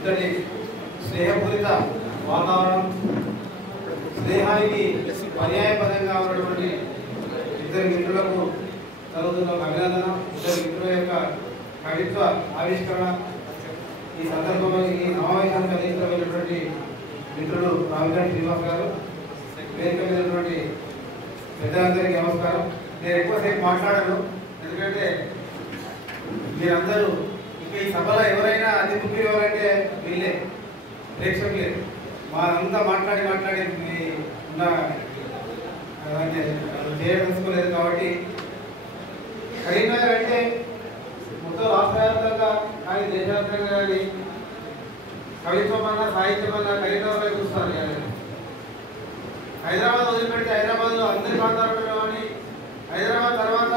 ఇంతటి స్నేహపూరిత వాతావరణం, స్నేహానికి పర్యాయపదంగా ఉన్నటువంటి ఇద్దరు మిత్రులకు కలుగుతున్న అభినందన, ఇద్దరు మిత్రుల యొక్క కవిత్వ ఆవిష్కరణ ఈ సందర్భంలో ఈ సమావేశానికి అందించబడినటువంటి మిత్రులు రామగంటి శ్రీనివాస్ గారు, వేదిక మీదటువంటి పెద్దలందరికీ నమస్కారం. నేను ఎక్కువసేపు మాట్లాడను, ఎందుకంటే మీరందరూ ఇక ఈ సభలో ఎవరైనా అతి ముఖ్యం ఎవరంటే వీళ్ళే, ప్రేక్షకులే. అంతా మాట్లాడి ఉన్న చేయదలుచుకోలేదు. కాబట్టి కరీంనగర్ అంటే మొత్తం రాష్ట్రవ్యాప్తంగా కానీ దేశవ్యాప్తంగా కానీ కవిత్వం అన్నా సాహిత్యం అన్నా కరీంనగర్ చూస్తారు. హైదరాబాద్ వదిలిపెడితే హైదరాబాద్లో అందరి ప్రాంతాలు కానీ హైదరాబాద్ తర్వాత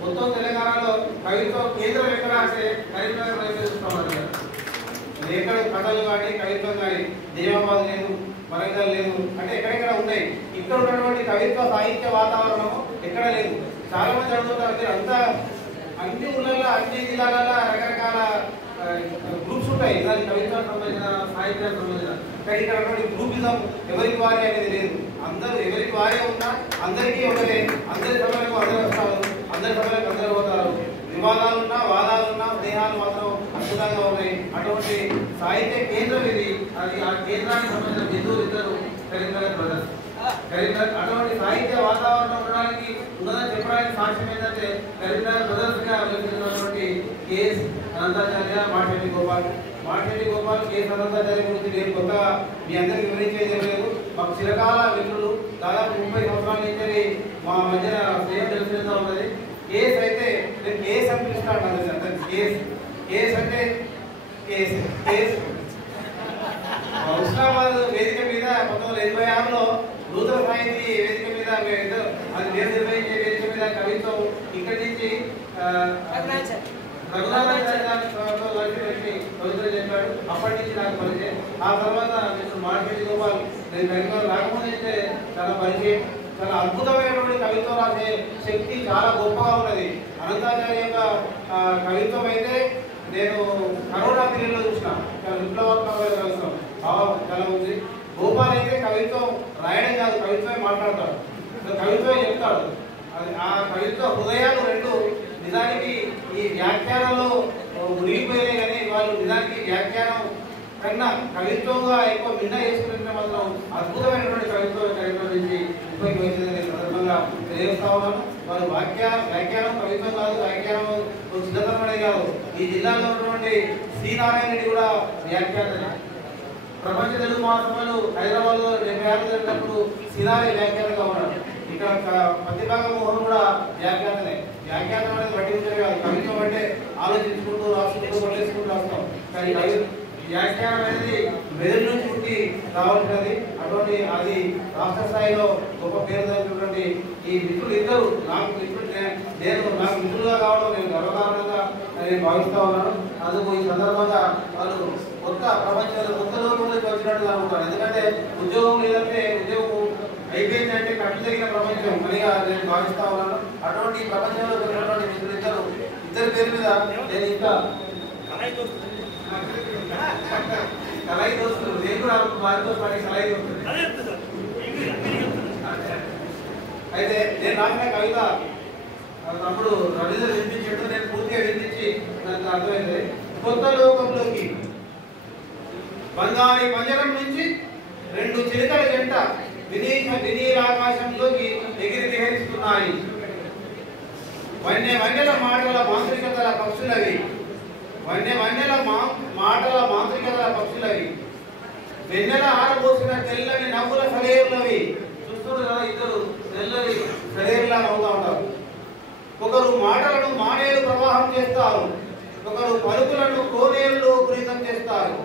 మొత్తం తెలంగాణలో కవిత్వ కేంద్రం ఎక్కడ అంటే కరీంనగర్ వైపు చూస్తామన్నారు. ఎక్కడ కథలు కానీ కవిత్వం కానీ నిజామాబాద్ లేదు, వరంగల్ లేదు, అంటే ఎక్కడెక్కడ ఉన్నాయి. ఇక్కడ ఉన్నటువంటి కవిత్వ సాహిత్య వాతావరణము ఎక్కడ లేదు. చాలా మంది అడుగుతుంటారు, మీరు అంతా అన్ని ఊళ్ళల్లో అన్ని జిల్లాలలో రకరకాల గ్రూప్స్ ఉంటాయి, దాని కవిత్వానికి సంబంధించిన సాహిత్యానికి సంబంధించిన. కానీ ఇక్కడ ఉన్నటువంటి గ్రూపిజం ఎవరికి వారే అనేది లేదు. అందరూ ఎవరికి వారే ఉన్నా అందరికీ ఒకటే, అందరి సభలకు అందరూ వస్తారు, అందరి సభలకు అందరూ పోతారు. వివాదాలున్నా వాదాలున్నా స్నేహాలు మాత్రం అద్భుతంగా ఉన్నాయి. అటువంటి సాహిత్య కేంద్రం ఇది. అది ఆ కేంద్రానికి సంబంధించిన బిందువులు ఇద్దరు కరీంనగర్ బ్రదర్స్. కరీంనగర్ అటువంటి సాహిత్య వాతావరణం ఉండడానికి ఉన్నదని చెప్పడానికి సాక్ష్యం ఏంటంటే కరీంనగర్ బ్రదర్స్ గా వెళ్తున్నటువంటి కేఎస్ అనంతాచార్య, మాటెల్లి గోపాల్. కేఎస్ అనంతాచార్య గురించి నేను కొత్తగా మీ అందరికీ వివరించేది లేదు. మాకు చిరకాల మిత్రులు, దాదాపు 30 సంవత్సరాల నుంచి మా మధ్యన స్నేహం తెలిసినంత ఉన్నది. కేఎస్ అయితే నేను కేఎస్ అని పిలుస్తాను. కేఎస్ అంటే కేఎస్ హుస్నాబాద్ వేదిక మీద 1986లో నూతన సాహితీ వేదిక మీద అది నేను నిర్వహించే వేదిక మీద కవిత్వం ఇక్కడి నుంచి కవితలు చెప్పాడు. అప్పటి నుంచి నాకు పరిచయం. ఆ తర్వాత నేను మాటెల్లి గోపాల్, నేను కరీంనగర్ రాకముందు అయితే చాలా పరిచయం. చాలా అద్భుతమైనటువంటి కవిత్వం రాసే శక్తి చాలా గొప్పగా ఉన్నది. అనంతాచార్య యొక్క కవిత్వం అయితే నేను కరోనా పీరియడ్లో చూసిన, చాలా విప్లవాత్మకమైన కవిత్వం చాలా ఉంది. గోపాల్ అయితే కవిత్వం రాయడం కాదు, కవిత్వమే మాట్లాడతాడు, కవిత్వమే చెప్తాడు. ఆ కవిత్వ హృదయాలు రెండు నిజానికి ఈ వ్యాఖ్యానంలో మునిగిపోయినాయి. కానీ వాళ్ళు నిజానికి వ్యాఖ్యానం కన్నా కవిత్వంగా ఎక్కువ మిన్న చేసుకుంటే మాత్రం అద్భుతమైనటువంటి కవిత్వం కవిత్వం నుంచి ఉపయోగించే సందర్భంగా తెలియజేస్తా ఉన్నాను. వారు వ్యాఖ్యానం కవిత్వం కాదు, వ్యాఖ్యానం సిద్ధతరమనే కాదు. ఈ జిల్లాలో ఉన్నటువంటి శ్రీ నారాయణ రెడ్డి కూడా వ్యాఖ్యాతనే. ప్రపంచ తెలుగు మహాసభలు హైదరాబాద్ లో 76 జరిగినప్పుడు సినారే వ్యాఖ్యాతగా ఉన్నాడు. ఇక్కడ ప్రతిభాగ మోహన్ కూడా వ్యాఖ్యాతనే. వ్యాఖ్యాతం అనేది పట్టించే కాదు, కవిత్వం అంటే ఆలోచించుకుంటూ రాసుకుంటూ కొట్టేసుకుంటూ రాస్తాం. కానీ వ్యాఖ్యానం అనేది మెదడు నుంచి పుట్టి రావాల్సినది. అటువంటి అది రాష్ట్ర స్థాయిలో గొప్ప పేరు జరిగినటువంటి ఈ మిత్రులు ఇద్దరు నాకు మిత్రులుగా కావడం నేను గర్వకారణంగా నేను భావిస్తా ఉన్నాను. అందుకు ఈ సందర్భంగా వాళ్ళు కొత్త ప్రపంచంలో కొత్త లోకంలోకి వచ్చినట్టుగా అనుకుంటాను. ఎందుకంటే ఉద్యోగం లేదంటే ఉద్యోగం అయిపోయిందంటే కట్టు జరిగిన ప్రపంచం అనిగా నేను భావిస్తా ఉన్నాను. అటువంటి ప్రపంచంలో జరిగినటువంటి మిత్రులు ఇద్దరి పేరు మీద నేను ఇంకా కళాయి దోస్తులు నేను కూడా వారితో పాటు కళాయి దోస్తులు. అయితే నేను రాసిన కవిత అప్పుడు రవీంద్ర వినిపించాడు, నేను పూర్తిగా వినిపించి నాకు అర్థమైంది. కొత్త లోకంలోకి బంగారీ పంజరం నుంచి 2 చిలుకల జంట వినీలాకాశంలోకి ఎగిరి విహరిస్తున్నాయి. వన్యల మాటల మాంత్రికతల పక్షులవి, మాటల మాంత్రికతల పక్షులవి, వెన్నెల ఆరబోసిన తెల్లని నవ్వుల సలేరులవి. చూస్తున్నారు కదా, ఇద్దరు తెల్లని సలేరులా నవ్వుతా ఉంటారు. ఒకరు మాటలను మానేలు ప్రవాహం చేస్తారు, ఒకరు పలుకులను కోనేరులో పూరితం చేస్తారు.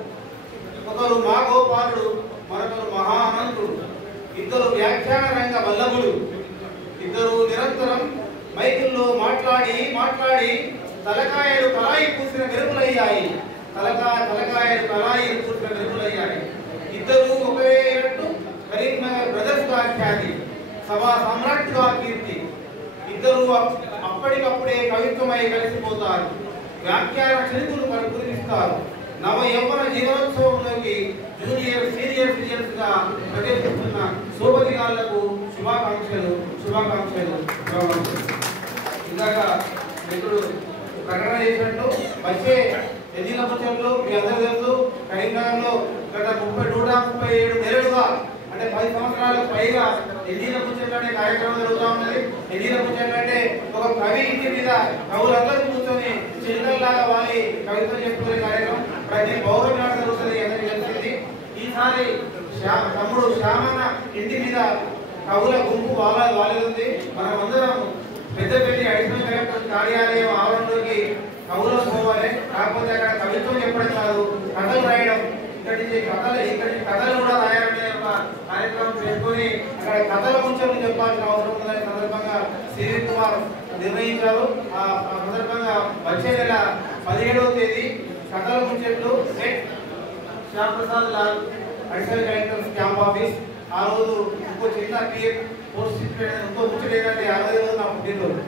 ఒకరు మా గోపాలుడు, మరొకరు మహానంతుడు. ఇద్దరు వ్యాఖ్యాన రంగ వల్లభులు. ఇద్దరు నిరంతరం మైకుల్లో మాట్లాడి తలకాయలు కళాయి పూసిన మెరుపులయ్యాయి. ఇద్దరు ఒకేనట్టు కరీంనగర్ బ్రదర్స్ గా ఖ్యాతి, సభా సమ్రాట్ గా కీర్తి. ఇద్దరు అప్పటికప్పుడే కవిత్వమై కలిసిపోతారు. వ్యాఖ్యాన చిలుకులు కురిపిస్తారు. నవ యవ్వన జీవనోత్సవంలోకి జూనియర్ సీనియర్ సిటిజన్స్ గా ప్రవేశిస్తున్న సోపతిగాళ్లకు శుభాకాంక్షలు. ఇందాక మిత్రుడు ప్రకటన చేసినట్టు వచ్చే ఎన్నికల ముచ్చట్లు మీ అందరూ తెలుసు. కరీంనగర్లో గత 137 నెలలుగా అంటే 10 సంవత్సరాలకు పైగా ఎన్నికల ముచ్చట్లు అనే కార్యక్రమం జరుగుతూ ఉన్నది. ఎన్నికల ముచ్చట్లు అంటే ఒక కవి ఇంటి మీద కవులందరూ కూర్చొని చిరుకల్లాగా వాలి కవిత్వం చెప్పుకునే కార్యక్రమం ప్రతి పౌర్ణమి నాడు జరుగుతుంది. అందరికీ తెలిసింది. ఈసారి తమ్ముడు శ్యామన్న ఇంటి మీద కవుల గుంపు వాలేది. మనమందరం పెద్దపల్లి అడిషనల్ కలెక్టర్ కార్యాలయం ఆవరణలోకి కవులు పోవాలి. కాకపోతే అక్కడ కవిత్వం చెప్పడం కాదు, కథలు రాయడం, ఇక్కడి కథలు కూడా రాయాలనే ఒక కార్యక్రమం చేసుకొని అక్కడ కథల ముచ్చట్లు చెప్పాల్సిన అవసరం ఉందని సందర్భంగా శ్రీధర్ కుమార్ నిర్ణయించారు. ఆ సందర్భంగా వచ్చే నెల 17వ తేదీ కథల ముచ్చట్లు Shyam Prasad Lal additional collector camp office. ఆ రోజు ఇంకో చిన్న పోస్ట్ ఇంకో ముచ్చట ఏంటంటే 60 రోజు నా పుట్టినరోజు.